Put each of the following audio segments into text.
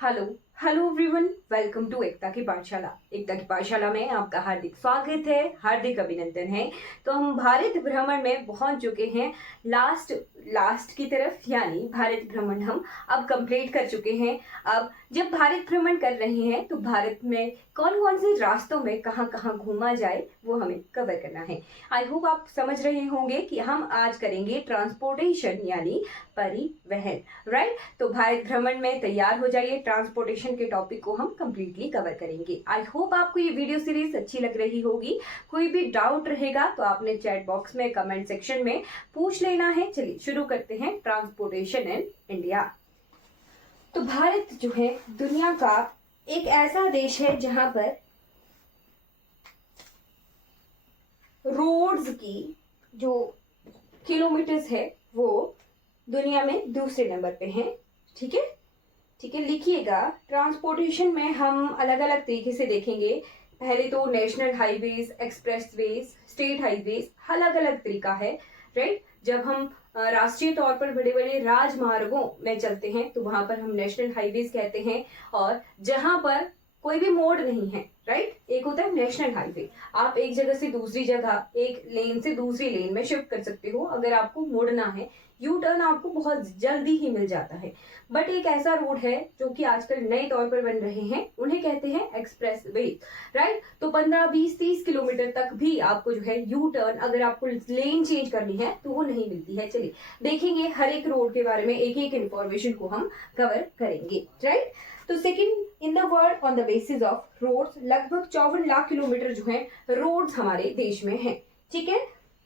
Hello hello everyone, welcome to Ekta की पाठशाला। एकता की पाठशाला में आपका हार्दिक स्वागत है, हार्दिक अभिनंदन है। तो हम भारत भ्रमण में पहुंच चुके हैं लास्ट लास्ट की तरफ, यानी भारत भ्रमण हम अब कंप्लीट कर चुके हैं। अब जब भारत भ्रमण कर रहे हैं तो भारत में कौन कौन से रास्तों में कहाँ कहाँ घूमा जाए वो हमें कवर करना है। आई होप आप समझ रहे होंगे कि हम आज करेंगे ट्रांसपोर्टेशन यानी परिवहन, राइट। तो भारत भ्रमण में तैयार हो जाइए, ट्रांसपोर्टेशन के टॉपिक को हम कंप्लीटली कवर करेंगे। आई होप आपको ये वीडियो सीरीज अच्छी लग रही होगी। कोई भी डाउट रहेगा तो आपने चैट बॉक्स में, कमेंट सेक्शन में पूछ लेना है। चलिए शुरू करते हैं, ट्रांसपोर्टेशन इन इंडिया। तो भारत जो है दुनिया का एक ऐसा देश है जहां पर रोड्स की जो किलोमीटर्स है वो दुनिया में दूसरे नंबर पे हैं। ठीक है, ठीक है, लिखिएगा। ट्रांसपोर्टेशन में हम अलग अलग तरीके से देखेंगे। पहले तो national highways, expressways, state highways, अलग अलग तरीका है, राइट। जब हम राष्ट्रीय तौर पर बड़े बड़े राजमार्गों में चलते हैं तो वहां पर हम नेशनल हाईवेज कहते हैं। और जहां पर कोई भी मोड़ नहीं है, राइट, एक होता है नेशनल हाईवे। आप एक जगह से दूसरी जगह, एक लेन से दूसरी लेन में शिफ्ट कर सकते हो। अगर आपको मुड़ना है, यू टर्न आपको बहुत जल्दी ही मिल जाता है। बट एक ऐसा रोड है जो कि आजकल नए तौर पर बन रहे हैं, उन्हें कहते हैं एक्सप्रेस वे, राइट। तो 15, 20, 30 किलोमीटर तक भी आपको जो है यू टर्न, अगर आपको लेन चेंज करनी है तो वो नहीं मिलती है। चलिए देखेंगे हर एक रोड के बारे में, एक एक इंफॉर्मेशन को हम कवर करेंगे, राइट। तो second in the world on the basis of roads, लगभग 54 लाख किलोमीटर जो है रोड्स हमारे देश में हैं। ठीक है,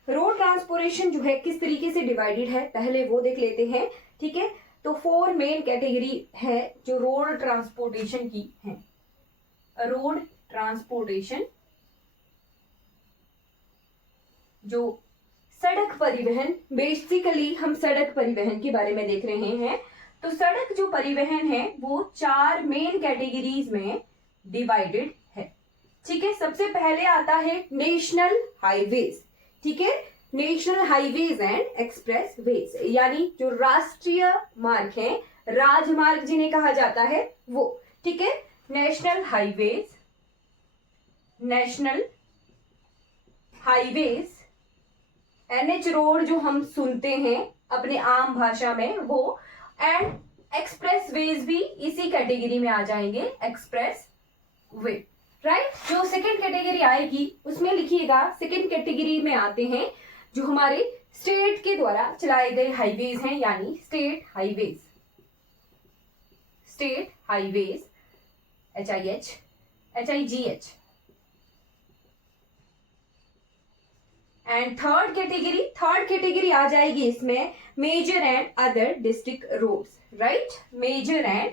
रोड ट्रांसपोर्टेशन जो है किस तरीके से डिवाइडेड है पहले वो देख लेते हैं। ठीक है, तो 4 मेन कैटेगरी है जो रोड ट्रांसपोर्टेशन की है। रोड ट्रांसपोर्टेशन, जो सड़क परिवहन, बेसिकली हम सड़क परिवहन के बारे में देख रहे हैं। तो सड़क जो परिवहन है वो 4 मेन कैटेगरीज में डिवाइडेड है। ठीक है, सबसे पहले आता है नेशनल हाईवेज। ठीक है, national highways and expressways, यानी जो राष्ट्रीय मार्ग है, राजमार्ग जिन्हें कहा जाता है वो। ठीक है, national highways, national highways, NH road जो हम सुनते हैं अपने आम भाषा में वो, एंड एक्सप्रेस वेज भी इसी कैटेगरी में आ जाएंगे, एक्सप्रेस वे, राइट। जो सेकंड कैटेगरी आएगी उसमें लिखिएगा, सेकंड कैटेगरी में आते हैं जो हमारे स्टेट के द्वारा चलाए गए हाईवेज हैं, यानी state highways, state highways, HIGH। And third category आ जाएगी इसमें major and other district roads, right, major and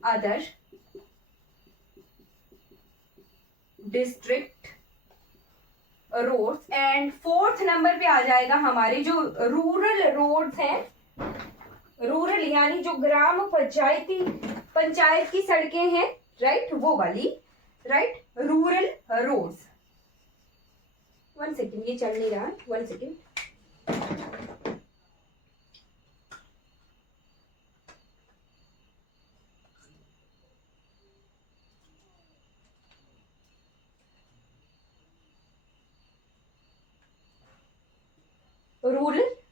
other district roads. And fourth number पे आ जाएगा हमारे जो रूरल रोड्स हैं, रूरल यानी जो ग्राम पंचायत की सड़कें हैं, राइट, वो वाली, राइट, रूरल रोड्स। 1 सेकेंड, ये चल नहीं रहा, 1 सेकेंड।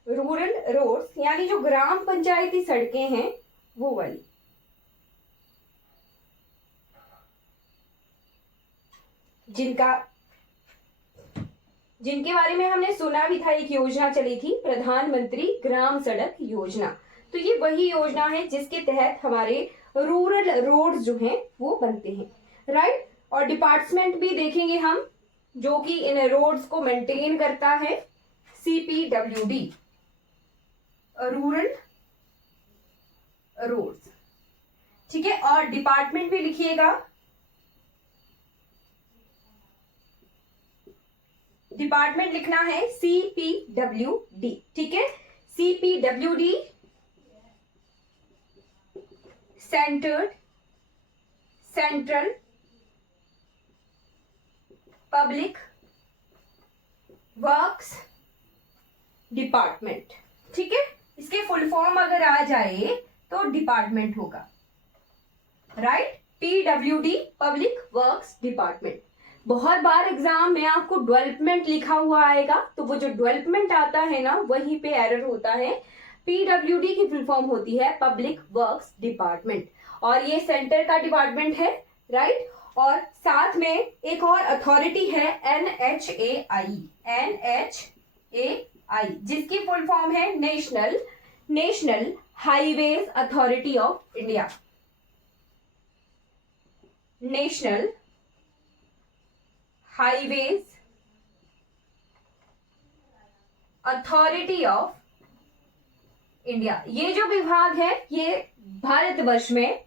रूरल रोड्स यानी जो ग्राम पंचायती सड़कें हैं वो वाली, जिनके बारे में हमने सुना भी था। एक योजना चली थी, प्रधानमंत्री ग्राम सड़क योजना। तो ये वही योजना है जिसके तहत हमारे रूरल रोड्स जो हैं वो बनते हैं, राइट। और डिपार्टमेंट भी देखेंगे हम जो कि इन रोड्स को मेंटेन करता है, CPWD, रूरल रोड्स। ठीक है, और डिपार्टमेंट भी लिखिएगा, डिपार्टमेंट लिखना है CPWD। ठीक है, CPWD, central public works department. ठीक है, इसके फुल फॉर्म अगर आ जाए तो डिपार्टमेंट होगा, right. PWD public works department. बहुत बार एग्जाम में आपको डेवलपमेंट लिखा हुआ आएगा, तो वो जो डेवलपमेंट आता है ना, वहीं पे एरर होता है। PWD की फुल फॉर्म होती है पब्लिक वर्क्स डिपार्टमेंट, और ये सेंटर का डिपार्टमेंट है, राइट। और साथ में एक और अथॉरिटी है NHAI, जिसकी फुल फॉर्म है national highways authority of India, national highways authority of India. ये जो विभाग है, ये भारतवर्ष में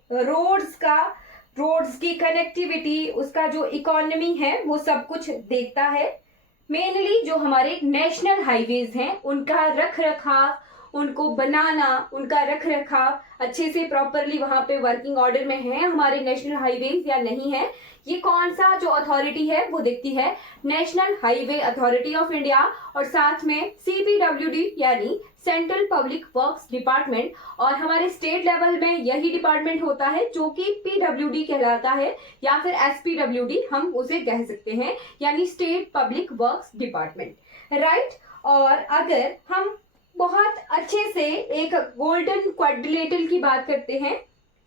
रोड्स की कनेक्टिविटी, उसका जो इकोनॉमी है, वो सब कुछ देखता है। मेनली जो हमारे नेशनल हाईवेज हैं, उनका रख रखाव, उनको बनाना, उनका रख रखाव अच्छे से प्रॉपरली वहां पे वर्किंग ऑर्डर में है हमारे नेशनल हाईवेज या नहीं है, ये कौन सा जो अथॉरिटी है वो देखती है, national highway authority of India. और साथ में CPWD यानी सेंट्रल पब्लिक वर्क्स डिपार्टमेंट, और हमारे स्टेट लेवल में यही डिपार्टमेंट होता है जो कि PWD कहलाता है, या फिर SPWD हम उसे कह सकते हैं, यानी state public works department, right. और अगर हम बहुत अच्छे से एक गोल्डन क्वाड्रिलेटरल की बात करते हैं,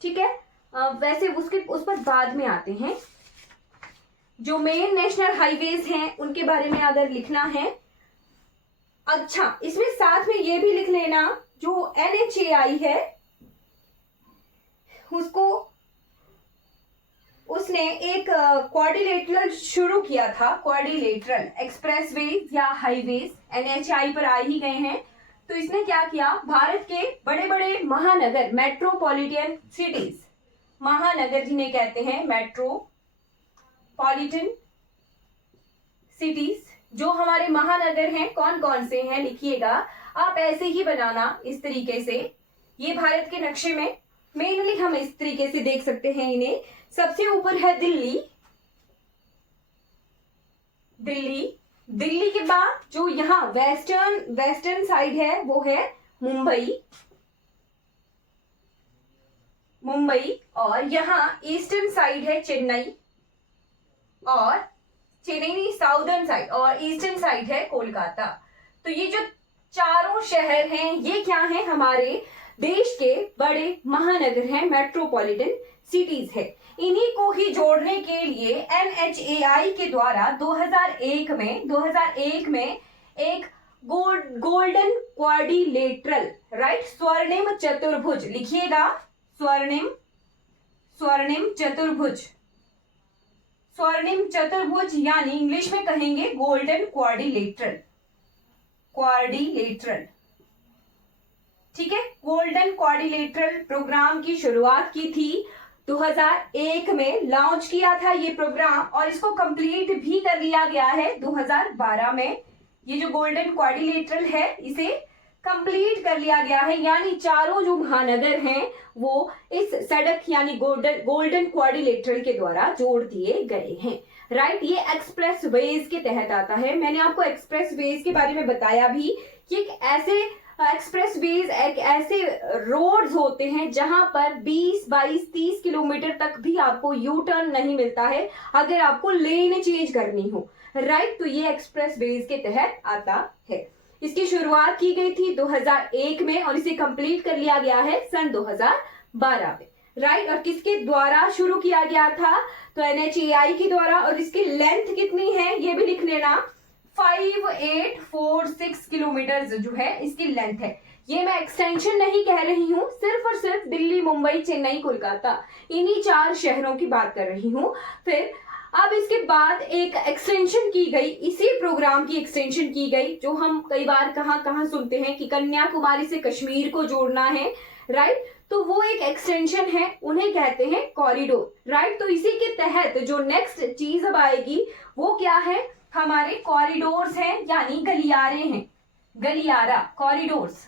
ठीक है, वैसे उस पर बाद में आते हैं। जो मेन नेशनल हाईवेज हैं उनके बारे में अगर लिखना है, अच्छा इसमें साथ में ये भी लिख लेना, जो NHAI है उसने एक क्वाड्रिलेटरल शुरू किया था, क्वाड्रिलेटरल एक्सप्रेसवेज या हाईवेज NHAI पर आ ही गए हैं। तो इसने क्या किया, भारत के बड़े बड़े महानगर, मेट्रोपॉलिटन सिटीज, महानगर जिन्हें कहते हैं मेट्रोपॉलिटन सिटीज, जो हमारे महानगर हैं कौन कौन से हैं लिखिएगा आप, ऐसे ही बनाना इस तरीके से। ये भारत के नक्शे में मेनली हम इस तरीके से देख सकते हैं इन्हें। सबसे ऊपर है दिल्ली के बाद जो यहाँ वेस्टर्न साइड है वो है मुंबई, और यहाँ ईस्टर्न साइड है चेन्नई, और चेन्नई साउदर्न साइड, और ईस्टर्न साइड है कोलकाता। तो ये जो चारों शहर हैं, ये क्या हैं, हमारे देश के बड़े महानगर हैं, मेट्रोपॉलिटन सिटीज है। इन्हीं को ही जोड़ने के लिए NHAI के द्वारा 2001 में एक गोल्डन क्वाड्रिलेटरल, राइट, स्वर्णिम चतुर्भुज लिखिएगा, स्वर्णिम चतुर्भुज यानी इंग्लिश में कहेंगे गोल्डन क्वाड्रिलेटरल, ठीक है। गोल्डन क्वाड्रिलेटरल प्रोग्राम की शुरुआत की थी 2001 में, लॉन्च किया था ये प्रोग्राम, और इसको कंप्लीट भी कर लिया गया है 2012 में। ये जो गोल्डन क्वाड्रिलेटरल है, इसे कंप्लीट कर लिया गया है, यानी चारों जो महानगर हैं वो इस सड़क यानी गोल्डन क्वाड्रिलेटरल के द्वारा जोड़ दिए गए हैं, राइट। ये एक्सप्रेस वेज के तहत आता है। मैंने आपको एक्सप्रेस वेज के बारे में बताया भी कि ऐसे एक्सप्रेस वेज ऐसे रोड्स होते हैं जहां पर 20, 22, 30 किलोमीटर तक भी आपको यू टर्न नहीं मिलता है अगर आपको लेन चेंज करनी हो, राइट। तो ये एक्सप्रेस वेज के तहत आता है। इसकी शुरुआत की गई थी 2001 में और इसे कंप्लीट कर लिया गया है सन 2012 में, राइट। और किसके द्वारा शुरू किया गया था, तो NHAI के द्वारा। और इसकी लेंथ कितनी है ये भी लिख लेना, 5846 किलोमीटर जो है इसकी लेंथ है। ये मैं एक्सटेंशन नहीं कह रही हूँ, सिर्फ और सिर्फ दिल्ली, मुंबई, चेन्नई, कोलकाता, इन्हीं 4 शहरों की बात कर रही हूँ। फिर अब इसके बाद एक एक्सटेंशन की गई, इसी प्रोग्राम की एक्सटेंशन की गई, जो हम कई बार कहाँ सुनते हैं कि कन्याकुमारी से कश्मीर को जोड़ना है, राइट। तो वो एक एक्सटेंशन है, उन्हें कहते हैं कॉरिडोर, राइट। तो इसी के तहत जो नेक्स्ट चीज अब आएगी वो क्या है, हमारे कॉरिडोर्स हैं, यानी गलियारे हैं, गलियारा, कॉरिडोर्स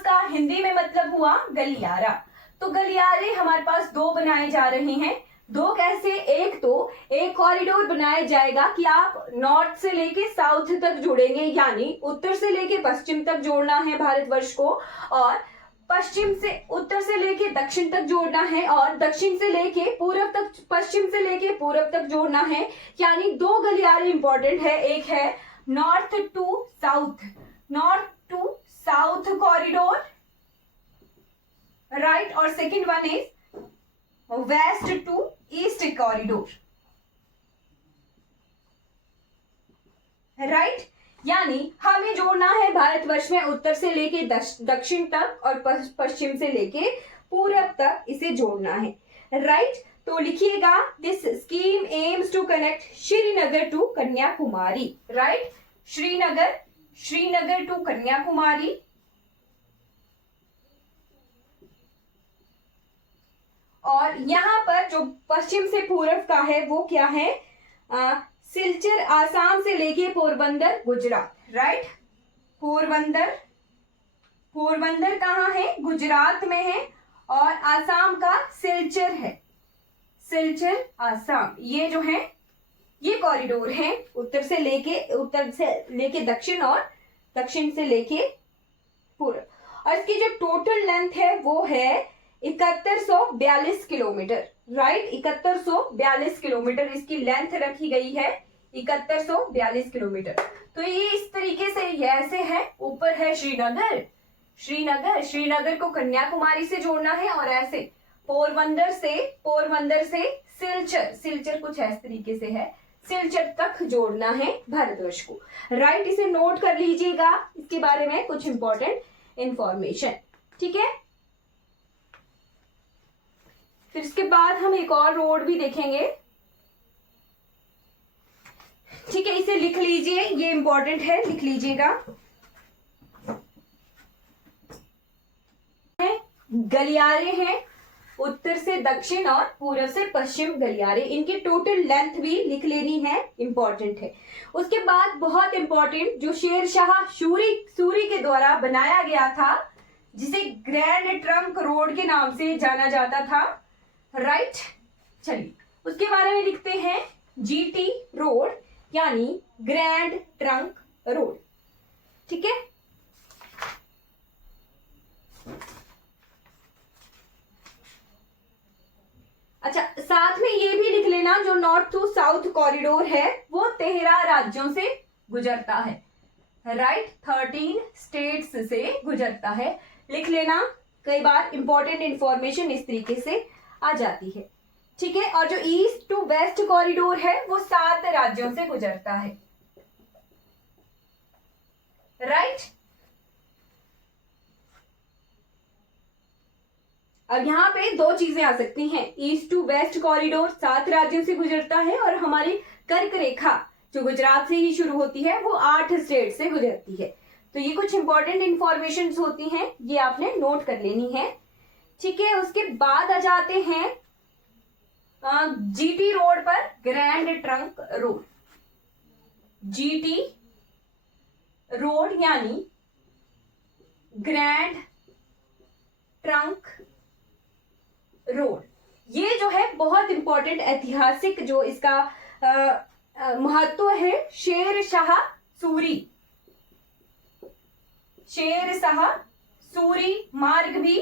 का हिंदी में मतलब हुआ गलियारा। तो गलियारे हमारे पास 2 बनाए जा रहे हैं, दो कैसे, एक तो एक कॉरिडोर बनाया जाएगा कि आप नॉर्थ से लेके साउथ तक जोड़ेंगे, यानी उत्तर से लेके पश्चिम तक जोड़ना है भारतवर्ष को, और पश्चिम से उत्तर से लेके दक्षिण तक जोड़ना है, और दक्षिण से लेके पूर्व तक, पश्चिम से लेके पूर्व तक जोड़ना है। यानी दो गलियारे इंपॉर्टेंट है, एक है north to south corridor, right, और second one is west to east corridor, right. यानी हमें जोड़ना है भारतवर्ष में उत्तर से लेके दक्षिण तक और पश्चिम से लेके पूर्व तक इसे जोड़ना है, राइट। तो लिखिएगा, this scheme aims to connect Srinagar to Kanyakumari, right, Srinagar to Kanyakumari. और यहां पर जो पश्चिम से पूर्व का है वो क्या है, सिलचर आसाम से लेके पोरबंदर गुजरात, राइट। पोरबंदर कहाँ है, गुजरात में है, और आसाम का सिलचर है, सिलचर आसाम। ये जो है ये कॉरिडोर है, उत्तर से लेके दक्षिण और दक्षिण से लेके पूर्व। और इसकी जो टोटल लेंथ है वो है 7142 किलोमीटर, राइट, 7142 किलोमीटर इसकी लेंथ रखी गई है, 7142 किलोमीटर। तो ये इस तरीके से ऐसे है, ऊपर है श्रीनगर को कन्याकुमारी से जोड़ना है, और ऐसे पोरबंदर से सिलचर कुछ इस तरीके से है, सिलचर तक जोड़ना है भारतवर्ष को, राइट। इसे नोट कर लीजिएगा, इसके बारे में कुछ इंपॉर्टेंट इंफॉर्मेशन, ठीक है। फिर इसके बाद हम एक और रोड भी देखेंगे, ठीक है। इसे लिख लीजिए, ये इंपॉर्टेंट है, लिख लीजिएगा। गलियारे हैं उत्तर से दक्षिण और पूर्व से पश्चिम गलियारे, इनकी टोटल लेंथ भी लिख लेनी है, इंपॉर्टेंट है। उसके बाद बहुत इंपॉर्टेंट, जो शेरशाह सूरी के द्वारा बनाया गया था, जिसे ग्रैंड ट्रंक रोड के नाम से जाना जाता था, राइट। चलिए उसके बारे में लिखते हैं, जीटी रोड यानी ग्रैंड ट्रंक रोड, ठीक है। अच्छा, साथ में ये भी लिख लेना, जो नॉर्थ टू साउथ कॉरिडोर है वो 13 राज्यों से गुजरता है, राइट, 13 स्टेट्स से गुजरता है, लिख लेना। कई बार इंपॉर्टेंट इंफॉर्मेशन इस तरीके से आ जाती है, ठीक है। और जो ईस्ट टू वेस्ट कॉरिडोर है वो 7 राज्यों से गुजरता है, राइट। अब यहाँ पे दो चीजें आ सकती हैं, ईस्ट टू वेस्ट कॉरिडोर 7 राज्यों से गुजरता है, और हमारी कर्क रेखा जो गुजरात से ही शुरू होती है वो 8 स्टेट से गुजरती है। तो ये कुछ इंपॉर्टेंट इंफॉर्मेशन होती हैं, ये आपने नोट कर लेनी है, ठीक है। उसके बाद आ जाते हैं जीटी रोड पर, grand trunk road, GT road यानी ग्रैंड ट्रंक रोड। ये जो है बहुत इंपॉर्टेंट ऐतिहासिक जो इसका महत्व है, शेर शाह सूरी मार्ग भी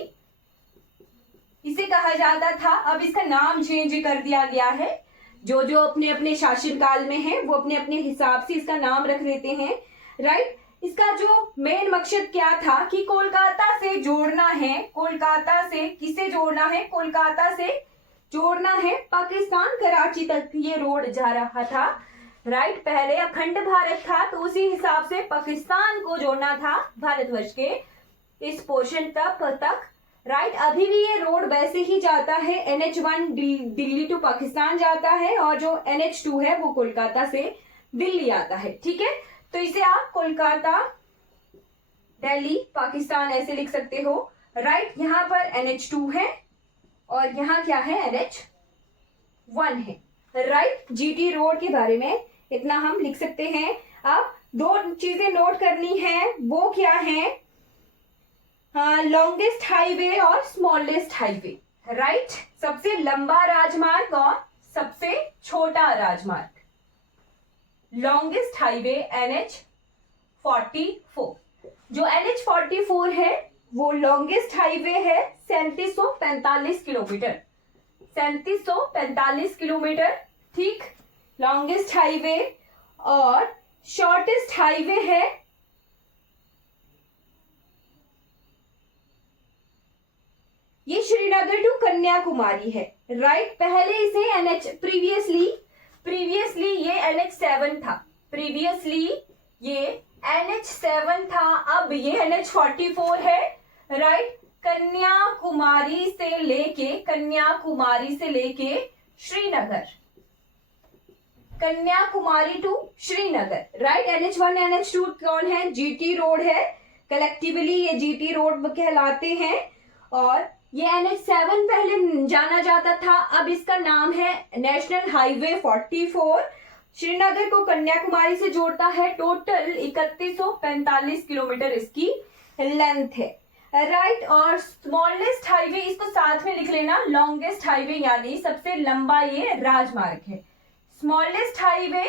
इसे कहा जाता था। अब इसका नाम चेंज कर दिया गया है, जो अपने अपने शासन काल में है वो अपने अपने हिसाब से इसका नाम रख लेते हैं, राइट। इसका जो मेन मकसद क्या था कि कोलकाता से जोड़ना है, कोलकाता से किसे जोड़ना है, कोलकाता से जोड़ना है पाकिस्तान, कराची तक ये रोड जा रहा था, राइट। पहले अखंड भारत था तो उसी हिसाब से पाकिस्तान को जोड़ना था भारतवर्ष के इस पोर्शन तक, राइट। अभी भी ये रोड वैसे ही जाता है, NH1 दिल्ली टू पाकिस्तान जाता है, और जो NH2 है वो कोलकाता से दिल्ली आता है, ठीक है। तो इसे आप कोलकाता दिल्ली पाकिस्तान ऐसे लिख सकते हो, राइट। यहाँ पर NH2 है और यहाँ क्या है, NH1 है, राइट। जीटी रोड के बारे में इतना हम लिख सकते हैं। अब दो चीजें नोट करनी है, वो क्या है, लॉन्गेस्ट हाईवे और स्मॉलेस्ट हाईवे, राइट। सबसे लंबा राजमार्ग और सबसे छोटा राजमार्ग, लॉन्गेस्ट हाईवे NH44। जो NH44 है वो लॉन्गेस्ट हाईवे है, 3745 किलोमीटर, 3745 किलोमीटर, ठीक, लॉन्गेस्ट हाईवे। और शॉर्टेस्ट हाईवे है ये श्रीनगर टू कन्याकुमारी है, राइट। पहले इसे NH प्रीवियसली ये NH7 था, प्रीवियसली ये NH7 था, अब ये NH44 है, राइट। कन्याकुमारी से लेके Srinagar, Kanyakumari to Srinagar, right. NH1 NH2 कौन है? GT रोड है, कलेक्टिवली ये GT रोड कहलाते हैं। और ये NH7 पहले जाना जाता था, अब इसका नाम है नेशनल हाईवे 44। श्रीनगर को कन्याकुमारी से जोड़ता है, टोटल 3145 किलोमीटर इसकी लेंथ है, राइट। और स्मॉलेस्ट हाईवे, इसको साथ में लिख लेना, लॉन्गेस्ट हाईवे यानी सबसे लंबा ये राजमार्ग है। Smallest highway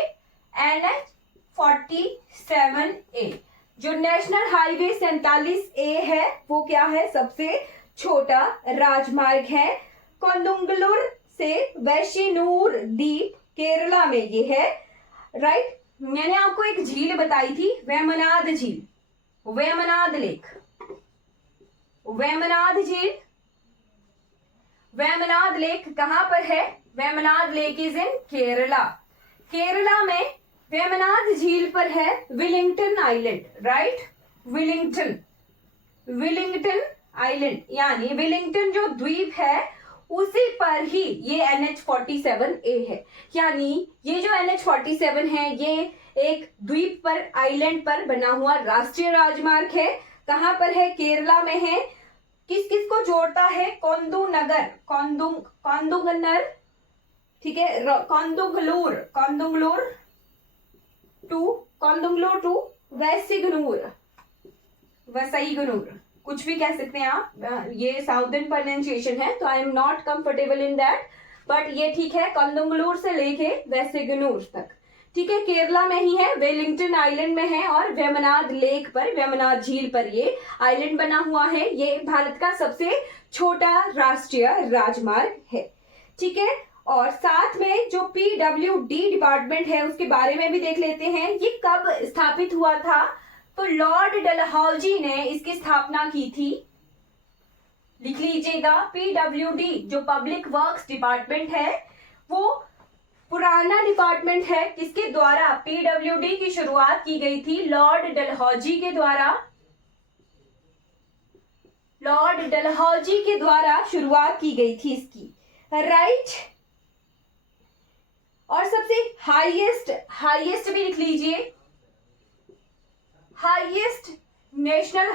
NH47A। जो नेशनल हाईवे 47A है वो क्या है? सबसे छोटा राजमार्ग है। कोंदंगलूर से वैशिनूर द्वीप केरला में ये है, राइट। मैंने आपको एक झील बताई थी, वेमनाड झील, वेमनाड लेक, वेमनाड झील, वेमनाड लेक कहां पर है? Vembanad lake is in Kerala. Kerala में वेमनाड झील पर है Willingdon island, right. Willingdon island यानी विलिंगटन जो द्वीप है उसी पर ही ये NH47A है। यानी ये जो NH47 है ये एक द्वीप पर, आइलैंड पर बना हुआ राष्ट्रीय राजमार्ग है। कहां पर है? केरला में है। किस किस को जोड़ता है? कोंदुंगनर, ठीक है, कोंदंगलूर टू वसईगनूर, कुछ भी कह सकते हैं आप, ये साउदर्न प्रोनाउंसिएशन है तो I am not comfortable in that, but ये ठीक है, कोंदंगलूर से लेके वैसेगनूर तक, ठीक है, केरला में ही है, वेलिंगटन आइलैंड में है। और वेमनाड लेक पर, वेमनाड झील पर ये आइलैंड बना हुआ है। ये भारत का सबसे छोटा राष्ट्रीय राजमार्ग है, ठीक है। और साथ में जो PWD डिपार्टमेंट है उसके बारे में भी देख लेते हैं। ये कब स्थापित हुआ था? तो लॉर्ड डलहौजी ने इसकी स्थापना की थी, लिख लीजिएगा। PWD जो पब्लिक वर्क्स डिपार्टमेंट है वो पुराना डिपार्टमेंट है, किसके द्वारा? PWD की शुरुआत की गई थी लॉर्ड डलहौजी के द्वारा, लॉर्ड डलहौजी के द्वारा शुरुआत की गई थी इसकी, राइट। और सबसे हाईएस्ट भी लिख लीजिए, हाईएस्ट नेशनल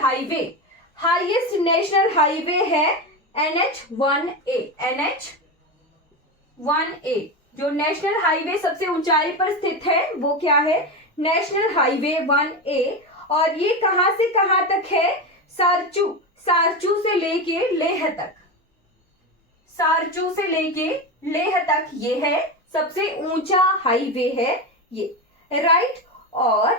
हाईवे है NH1A, NH1A। जो नेशनल हाईवे सबसे ऊंचाई पर स्थित है वो क्या है? National highway 1A। और ये कहां से कहां तक है? सारचू से लेके लेह तक, सारचू से लेके लेह तक ये है, सबसे ऊंचा हाईवे है ये, राइट। और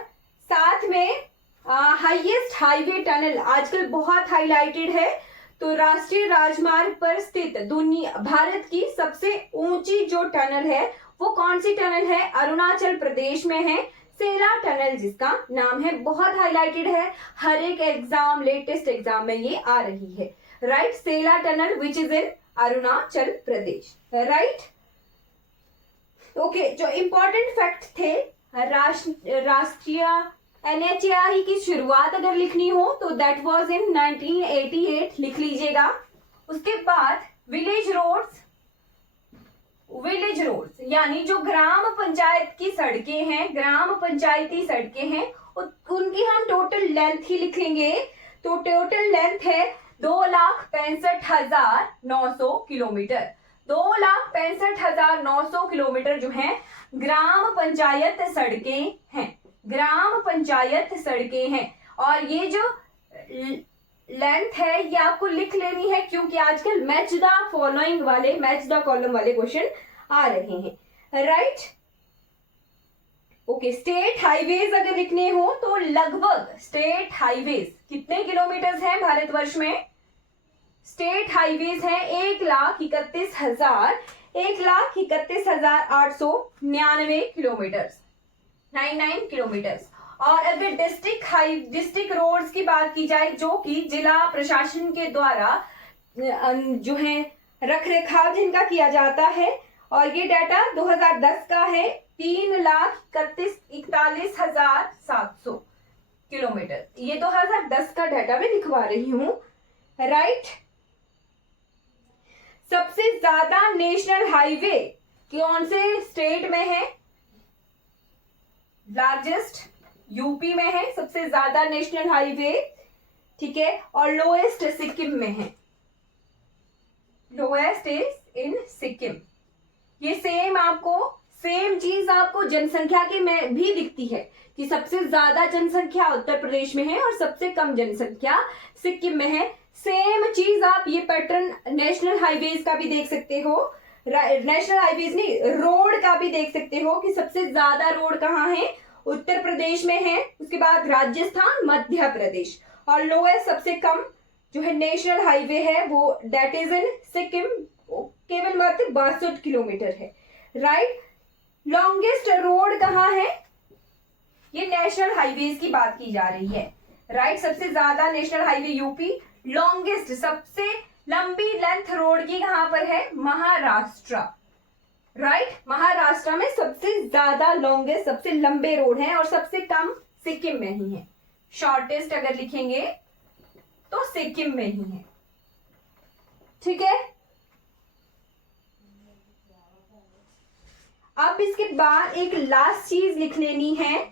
साथ में हाईएस्ट हाईवे टनल आजकल बहुत हाईलाइटेड है, तो राष्ट्रीय राजमार्ग पर स्थित भारत की सबसे ऊंची जो टनल है वो कौन सी टनल है? अरुणाचल प्रदेश में है, सेला टनल जिसका नाम है, बहुत हाईलाइटेड है, हर एक एग्जाम, लेटेस्ट एग्जाम में ये आ रही है, right. Sela tunnel which is in Arunachal Pradesh, right. Okay, जो इंपॉर्टेंट फैक्ट थे, राष्ट्रीय NHAI की शुरुआत अगर लिखनी हो तो दैट वाज इन 1988, लिख लीजिएगा। उसके बाद विलेज रोड्स यानी जो ग्राम पंचायत की सड़कें हैं, ग्राम पंचायती सड़कें हैं, उनकी हम टोटल लेंथ ही लिखेंगे। तो टोटल लेंथ है 2,65,900 किलोमीटर, 2,65,900 किलोमीटर जो है ग्राम पंचायत सड़कें हैं, ग्राम पंचायत सड़कें हैं। और ये जो लेंथ है ये आपको लिख लेनी है, क्योंकि आजकल मैच द फॉलोइंग वाले, मैच द कॉलम वाले क्वेश्चन आ रहे हैं, राइट। ओके, स्टेट हाईवेज अगर लिखने हो तो लगभग स्टेट हाईवेज कितने किलोमीटर हैं भारतवर्ष में? स्टेट हाईवेज है 1,31,899 किलोमीटर, 99 किलोमीटर। और अगर डिस्ट्रिक्ट रोड्स की बात की जाए, जो कि जिला प्रशासन के द्वारा जो है रख रखाव जिनका किया जाता है, और ये डाटा 2010 का है, 3,41,41,700 किलोमीटर। ये 2010 का डाटा मैं लिखवा रही हूं, राइट। सबसे ज्यादा नेशनल हाईवे कौन से स्टेट में है? लार्जेस्ट यूपी में है सबसे ज्यादा नेशनल हाईवे, ठीक है। और लोएस्ट सिक्किम में है, लोएस्ट इज इन सिक्किम। ये सेम चीज आपको जनसंख्या के में भी दिखती है कि सबसे ज्यादा जनसंख्या उत्तर प्रदेश में है और सबसे कम जनसंख्या सिक्किम में है। सेम चीज आप ये पैटर्न नेशनल हाईवेज का भी देख सकते हो, नेशनल हाईवेज नहीं, रोड का भी देख सकते हो कि सबसे ज्यादा रोड कहाँ है? उत्तर प्रदेश में है, उसके बाद राजस्थान, मध्य प्रदेश, और लोएस्ट सबसे कम जो है नेशनल हाईवे है वो दैट इज इन सिक्किम, केवल मात्र 62 किलोमीटर है, राइट। लॉन्गेस्ट रोड कहाँ है? ये नेशनल हाईवेज की बात की जा रही है, राइट। सबसे ज्यादा नेशनल हाईवे यूपी, लॉन्गेस्ट सबसे लंबी लेंथ रोड की कहां पर है? महाराष्ट्र, राइट। महाराष्ट्र में सबसे ज्यादा लॉन्गेस्ट, सबसे लंबे रोड हैं, और सबसे कम सिक्किम में ही है। शॉर्टेस्ट अगर लिखेंगे तो सिक्किम में ही है, ठीक है। अब इसके बाद एक लास्ट चीज लिख लेनी है,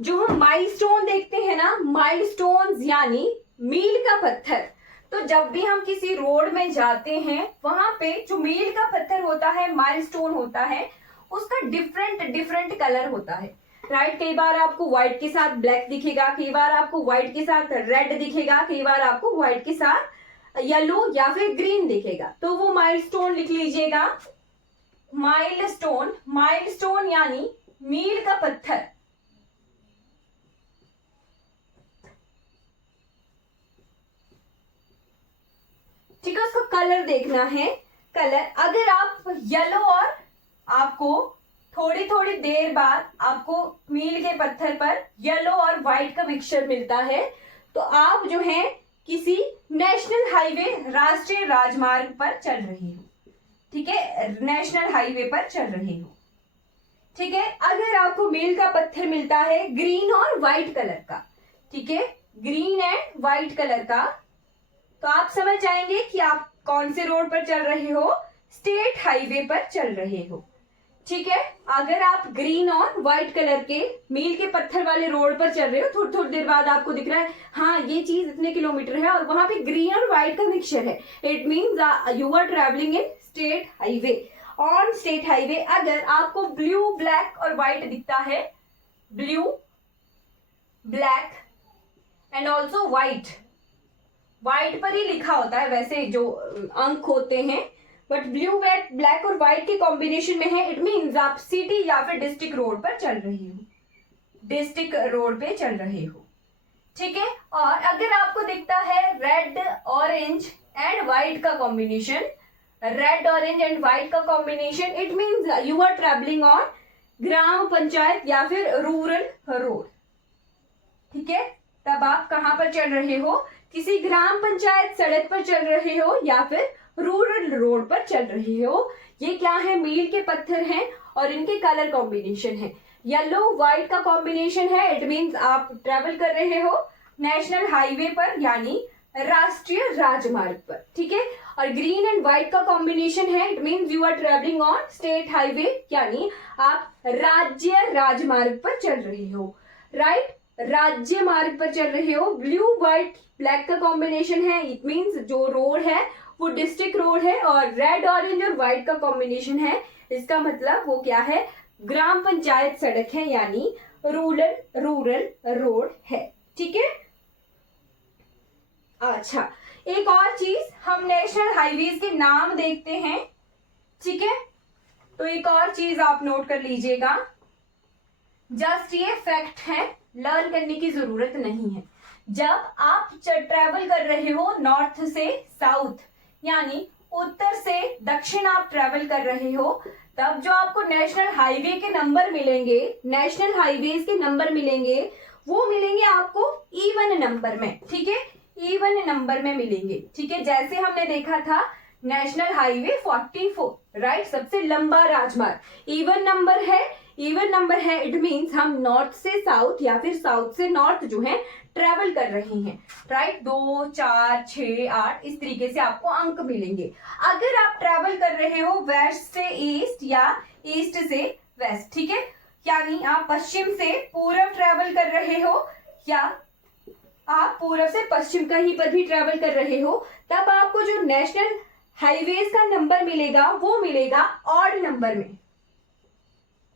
जो हम माइलस्टोन देखते हैं ना, माइलस्टोन्स यानी मील का पत्थर। तो जब भी हम किसी रोड में जाते हैं, वहां पे जो मील का पत्थर होता है, माइलस्टोन होता है, उसका डिफरेंट कलर होता है, राइट। कई बार आपको व्हाइट के साथ ब्लैक दिखेगा, कई बार आपको व्हाइट के साथ रेड दिखेगा, कई बार आपको व्हाइट के साथ येलो या फिर ग्रीन दिखेगा। तो वो माइलस्टोन लिख लीजिएगा, माइलस्टोन यानी मील का पत्थर। ठीक है, उसका कलर देखना है। कलर अगर आप येलो, और आपको थोड़ी देर बाद आपको मील के पत्थर पर येलो और व्हाइट का मिक्सचर मिलता है, तो आप जो है किसी नेशनल हाईवे, राष्ट्रीय राजमार्ग पर चल रही हो, ठीक है, नेशनल हाईवे पर चल रही हो, ठीक है। अगर आपको मील का पत्थर मिलता है ग्रीन और व्हाइट कलर का, ठीक है, ग्रीन एंड व्हाइट कलर का, तो आप समझ जाएंगे कि आप कौन से रोड पर चल रहे हो? स्टेट हाईवे पर चल रहे हो, ठीक है। अगर आप ग्रीन और व्हाइट कलर के मील के पत्थर वाले रोड पर चल रहे हो, थोड़ी देर बाद आपको दिख रहा है हाँ ये चीज इतने किलोमीटर है, और वहां पे ग्रीन और व्हाइट का मिक्सचर है, it means you are travelling in state highway. On state highway अगर आपको ब्लू, ब्लैक और व्हाइट दिखता है, blue, black and also white, white पर ही लिखा होता है वैसे जो अंक होते हैं, बट ब्लू, ब्लैक और व्हाइट के कॉम्बिनेशन में है, इट मीन्स आप सिटी या फिर डिस्ट्रिक्ट रोड पर चल रहे हो, डिस्ट्रिक्ट रोड पे चल रहे हो, ठीक है। और अगर आपको दिखता है रेड, ऑरेंज एंड व्हाइट का combination, red, orange and white का combination, it means you are travelling on gram panchayat या फिर रूरल रोड, ठीक है। तब आप कहां पर चल रहे हो? किसी ग्राम पंचायत सड़क पर चल रहे हो या फिर रूरल रोड पर चल रहे हो। ये क्या है? मील के पत्थर हैं और इनके कलर कॉम्बिनेशन है, येलो व्हाइट का कॉम्बिनेशन है, इट मीन्स आप ट्रेवल कर रहे हो नेशनल हाईवे पर यानी राष्ट्रीय राजमार्ग पर, ठीक है। और ग्रीन एंड व्हाइट का कॉम्बिनेशन है, it means you are travelling on state highway यानी आप राज्य राजमार्ग पर चल रहे हो, राइट, राज्य मार्ग पर चल रहे हो। ब्लू, व्हाइट, ब्लैक का कॉम्बिनेशन है, इट मीन्स जो रोड है वो डिस्ट्रिक्ट रोड है, और रेड, ऑरेंज और व्हाइट का कॉम्बिनेशन है, इसका मतलब वो क्या है? ग्राम पंचायत सड़क है यानी रूरल रोड है, ठीक है। अच्छा, एक और चीज, हम नेशनल हाईवेज के नाम देखते हैं, ठीक है। तो एक और चीज आप नोट कर लीजिएगा, जस्ट ये फैक्ट है, लर्न करने की जरूरत नहीं है। जब आप ट्रेवल कर रहे हो नॉर्थ से साउथ, यानी उत्तर से दक्षिण आप ट्रेवल कर रहे हो, तब जो आपको नेशनल हाईवे के नंबर मिलेंगे, नेशनल हाईवेज के नंबर मिलेंगे, वो मिलेंगे आपको इवन नंबर में, ठीक है, इवन नंबर में मिलेंगे, ठीक है। जैसे हमने देखा था नेशनल हाईवे 44, राइट, सबसे लंबा राजमार्ग इवन नंबर है, इवन नंबर है, इट मींस हम नॉर्थ से साउथ या फिर साउथ से नॉर्थ जो है ट्रेवल कर रहे हैं, राइट। 2, 4, 6, 8 इस तरीके से आपको अंक मिलेंगे। अगर आप ट्रेवल कर रहे हो वेस्ट से ईस्ट या ईस्ट से वेस्ट, ठीक है, यानी आप पश्चिम से पूर्व ट्रेवल कर रहे हो या आप पूर्व से पश्चिम कहीं पर भी ट्रेवल कर रहे हो, तब आपको जो नेशनल हाईवेज का नंबर मिलेगा वो मिलेगा ऑड नंबर में,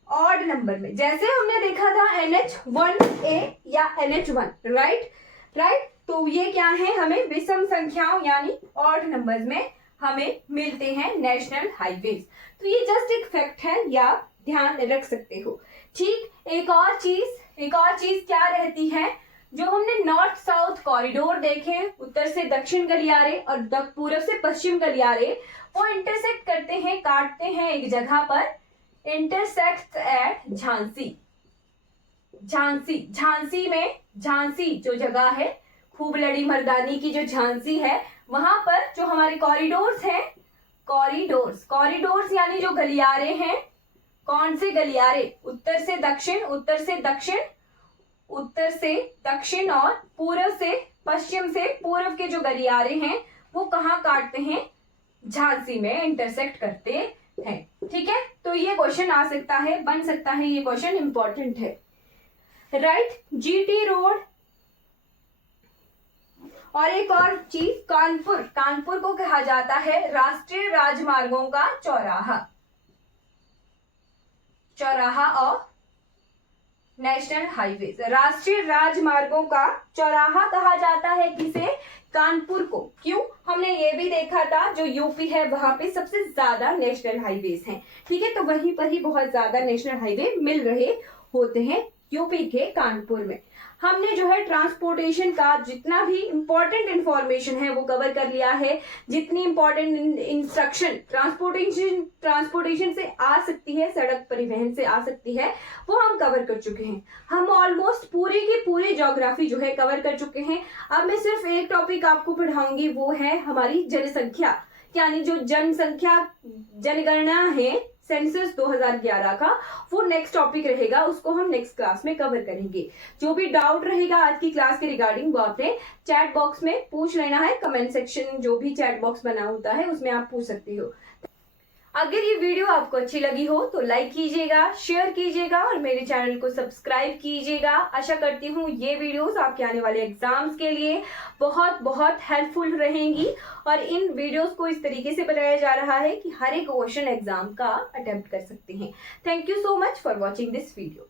ऑड नंबर में। जैसे हमने देखा था NH1A या NH1, राइट। तो ये क्या है, हमें विषम संख्याओं यानी ऑड नंबर्स में हमें मिलते हैं नेशनल हाईवेज। तो ये जस्ट एक फैक्ट है, या ध्यान रख सकते हो, ठीक। एक और चीज क्या रहती है, जो हमने नॉर्थ साउथ कॉरिडोर देखे, उत्तर से दक्षिण गलियारे और पूर्व से पश्चिम गलियारे, वो इंटरसेक्ट करते हैं, काटते हैं एक जगह पर, इंटरसेक्ट एट झांसी। झांसी में, झांसी जो जगह है, खूब लड़ी मर्दानी की जो झांसी है, वहां पर जो हमारे कॉरिडोर्स हैं, कॉरिडोर्स यानी जो गलियारे हैं, कौन से गलियारे, उत्तर से दक्षिण, उत्तर से दक्षिण और पूर्व से पश्चिम से पूर्व के जो गलियारे हैं, वो कहाँ काटते हैं, झांसी में इंटरसेक्ट करते हैं, ठीक है। तो ये क्वेश्चन आ सकता है, बन सकता है, ये क्वेश्चन इंपॉर्टेंट है, राइट। GT road. और एक और चीज, कानपुर को कहा जाता है राष्ट्रीय राजमार्गों का चौराहा और नेशनल हाईवेज, राष्ट्रीय राजमार्गों का चौराहा कहा जाता है किसे, कानपुर को। क्यों, हमने ये भी देखा था जो यूपी है वहां पे सबसे ज्यादा नेशनल हाईवेज हैं, ठीक है, तो वहीं पर ही बहुत ज्यादा नेशनल हाईवे मिल रहे होते हैं यूपी के कानपुर में। हमने जो है ट्रांसपोर्टेशन का जितना भी इंपॉर्टेंट इंफॉर्मेशन है वो कवर कर लिया है, जितनी इंपॉर्टेंट इंस्ट्रक्शन ट्रांसपोर्टेशन से आ सकती है, सड़क परिवहन से आ सकती है, वो हम कवर कर चुके हैं। हम ऑलमोस्ट पूरी की पूरी ज्योग्राफी जो है कवर कर चुके हैं। अब मैं सिर्फ एक टॉपिक आपको पढ़ाऊंगी, वो है हमारी जनसंख्या, यानी जो जनसंख्या जनगणना है सेंसस 2011 का, वो नेक्स्ट टॉपिक रहेगा, उसको हम नेक्स्ट क्लास में कवर करेंगे। जो भी डाउट रहेगा आज की क्लास के रिगार्डिंग वो आपने चैट बॉक्स में पूछ लेना है, कमेंट सेक्शन जो भी चैट बॉक्स बना होता है उसमें आप पूछ सकते हो। अगर ये वीडियो आपको अच्छी लगी हो तो लाइक कीजिएगा, शेयर कीजिएगा और मेरे चैनल को सब्सक्राइब कीजिएगा। आशा करती हूँ ये वीडियोस आपके आने वाले एग्जाम्स के लिए बहुत बहुत हेल्पफुल रहेंगी, और इन वीडियोस को इस तरीके से बनाया जा रहा है कि हर एक क्वेश्चन एग्जाम का अटेम्प्ट कर सकते हैं। Thank you so much for watching this video.